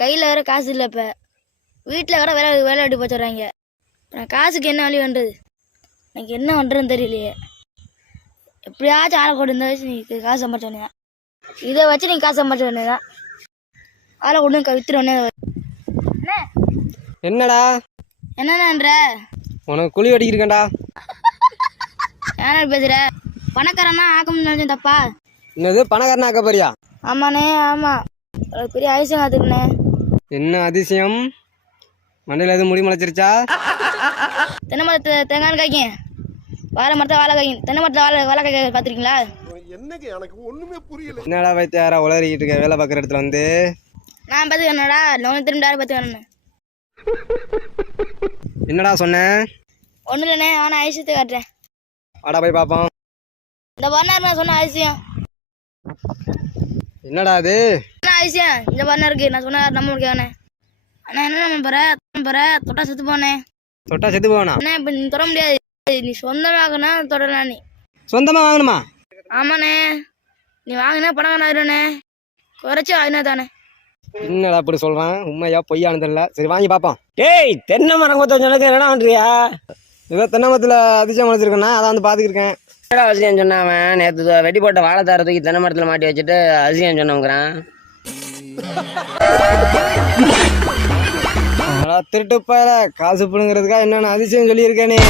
கையில் வேற காசு இல்லை. இப்போ வீட்டில் கூட வேலை வெட்டி போச்சுறாங்க. நான் காசுக்கு என்ன வழி பண்ணுறது? எனக்கு என்ன பண்ணுறதுன்னு தெரியலையே. எப்படியாச்சும் ஆளை கொண்டு இந்த வச்சு நீ காசு சம்பாதிச்ச வேண்டியதான். இதை வச்சு நீ காசு சம்பாதிச்ச வேண்டியதான். ஆளை கொண்டு வித்துரு உடனே. என்னடா என்னன்ற உனக்கு குழி வெடிக்கிறேன்டா. ஏன்னா பேசுகிற? பணக்காரனா ஆக்க முடியும் தப்பா? என்னது பணக்காரனா ஆக்க போறியா? ஆமாண்ணே, ஆமாம். பெரிய அதிசயம் அதுக்குண்ணே. என்ன அதிசயம்? மண்டையில் எதுவும் முடி முளைச்சிருச்சா? தென்னை மரத்தை தேங்காய் காய்க்கும், வாழை மரத்தை வாழை காய்க்கும். தென்னை மரத்தை வாழை காய்க்க பார்த்துருக்கீங்களா? என்னடா வைத்தியாரா உளறிக்கிட்டு இருக்க வேலை பார்க்குற இடத்துல வந்து? நான் பார்த்துக்கணுடா, நான் திரும்ப பார்த்துக்கணுண்ணே. என்னடா சொன்னேன்? ஒன்றும் இல்லைண்ணே, அவனை அதிசயத்தை காட்டுறேன். வாடா போய் பார்ப்போம். இந்த பண்ணார் நான் சொன்ன அதிசயம். என்னடா அது? என்ன அதிசயம்? இந்த பண்ண இருக்கு. நான் சொன்ன நம்ம இருக்கேண்ணே. அண்ணா என்ன நம்ம தொட்டா செத்து போனே. தொட்டா செத்து போனா? அண்ணா இப்போ நீ தொட முடியாது. நீ சொந்தமாகனா தொடலாம். நீ சொந்தமா வாங்கணுமா? ஆமாண்ணே, நீ வாங்கினா பணம் ஆயிடும்ண்ணே. குறைச்சி ஆயினா தானே. என்னடா அப்படி சொல்றான்? உண்மையா பொய்யானு தெரியல. சரி வாங்கி பார்ப்போம். ஏய், தென்னை மரம் கொத்த சொன்னது என்னடா பண்றியா? ஏதோ தென்னை மரத்தில் அதிசயம் வளர்த்துருக்கேன்னா அதை வந்து பார்த்துக்கிருக்கேன். என்னடா அதிசயம் சொன்னாவன்? நேற்று வெட்டி போட்ட வாழைத்தார தூக்கி தென்னை மரத்தில் மாட்டி வச்சுட்டு அதிசயம் சொன்னவங்கிறான். திருட்டு பயல காசு புடுங்கிறதுக்கா என்னென்ன அதிசயம் சொல்லியிருக்கேனே.